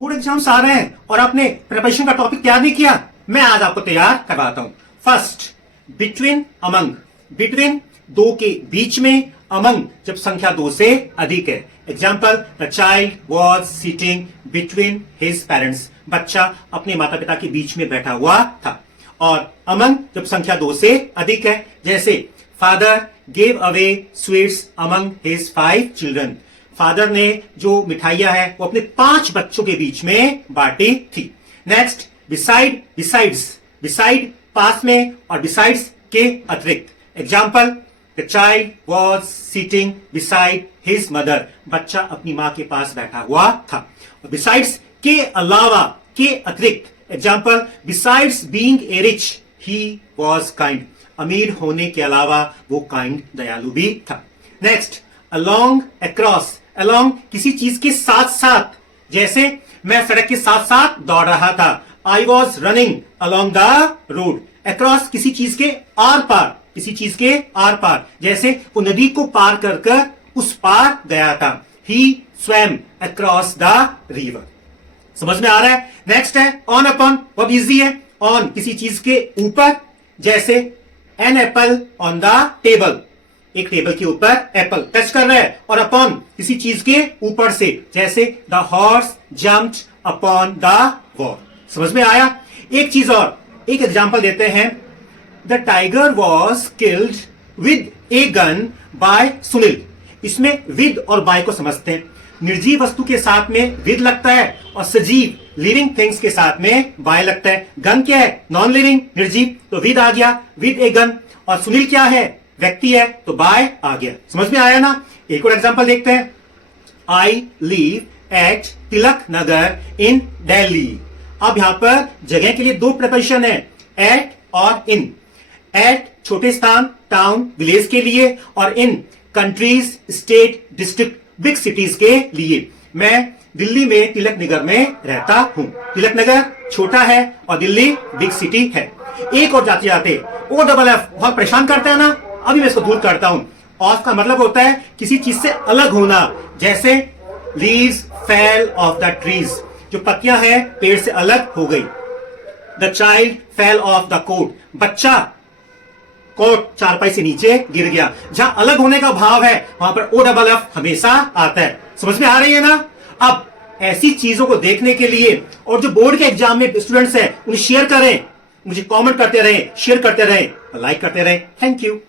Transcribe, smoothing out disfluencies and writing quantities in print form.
Board exams आ रहे हैं और आपने प्रिपरेशन का टॉपिक तैयार नहीं किया। मैं आज आपको तैयार करवाता हूं। First, between among. बिटवीन दो के बीच में, अमंग जब संख्या दो से अधिक है। Example, the child was sitting between his parents. बच्चा अपने माता पिता के बीच में बैठा हुआ था। और अमंग जब संख्या दो से अधिक है, जैसे father gave away sweets among his 5 children. Father ने जो मिठाइयां है वो अपने 5 बच्चों के बीच में बांटी थी। Next, beside, besides. बिसाइड पास में और बिसाइड्स के अतिरिक्त। Example, the child was sitting beside his mother. बच्चा अपनी मां के पास बैठा हुआ था। बिसाइड्स के अलावा, के अतिरिक्त। Example, besides being a rich he was kind. अमीर होने के अलावा वो काइंड, दयालु भी था। Next, along, across. अलोंग किसी चीज के साथ साथ, जैसे मैं सड़क के साथ साथ दौड़ रहा था। I was running along the road. Across किसी चीज के आर पार, किसी चीज के आर पार, जैसे वो नदी को पार कर कर उस पार गया था। He swam across the river. समझ में आ रहा है? नेक्स्ट है ऑन अपॉन। बहुत इजी है। ऑन किसी चीज के ऊपर, जैसे an apple on the table. एक टेबल के ऊपर एप्पल टच कर रहा है। और अपॉन किसी चीज के ऊपर से, जैसे the horse jumped upon the wall. समझ में आया? एक चीज और, एक एग्जांपल देते हैं। The tiger was killed with a gun by Sunil. इसमें विद और बाय को समझते हैं। निर्जीव वस्तु के साथ में विद लगता है और सजीव लिविंग थिंग्स के साथ में बाय लगता है। गन क्या है? नॉन लिविंग, निर्जीव, तो विद आ गया, विद ए गन। और सुनील क्या है? व्यक्ति है, तो बाय आ गया। समझ में आया ना? एक और एग्जांपल देखते हैं। I live at Tilak Nagar इन दिल्ली। अब यहां पर जगह के लिए दो प्रिपोजिशन है, एट और इन। एट छोटे स्थान, टाउन, विलेज के लिए, और इन countries, state, district, big cities के लिए। मैं दिल्ली में तिलक नगर में रहता हूं। तिलक नगर छोटा है और दिल्ली बिग सिटी है। एक और जाते जाते ओ डबल एफ बहुत परेशान करता है ना, अभी मैं इसको दूर करता हूं। ऑफ का मतलब होता है किसी चीज से अलग होना, जैसे leaves fell off the trees. जो पत्तियां हैं पेड़ से अलग हो गई। The child fell off the cot. बच्चा कोट चारपाई से नीचे गिर गया। जहां अलग होने का भाव है वहां पर ओ डबल एफ हमेशा आता है। समझ में आ रही है ना? अब ऐसी चीजों को देखने के लिए, और जो बोर्ड के एग्जाम में स्टूडेंट्स हैं उन्हें शेयर करें, मुझे कमेंट करते रहें, शेयर करते रहें, लाइक करते रहें। Thank you.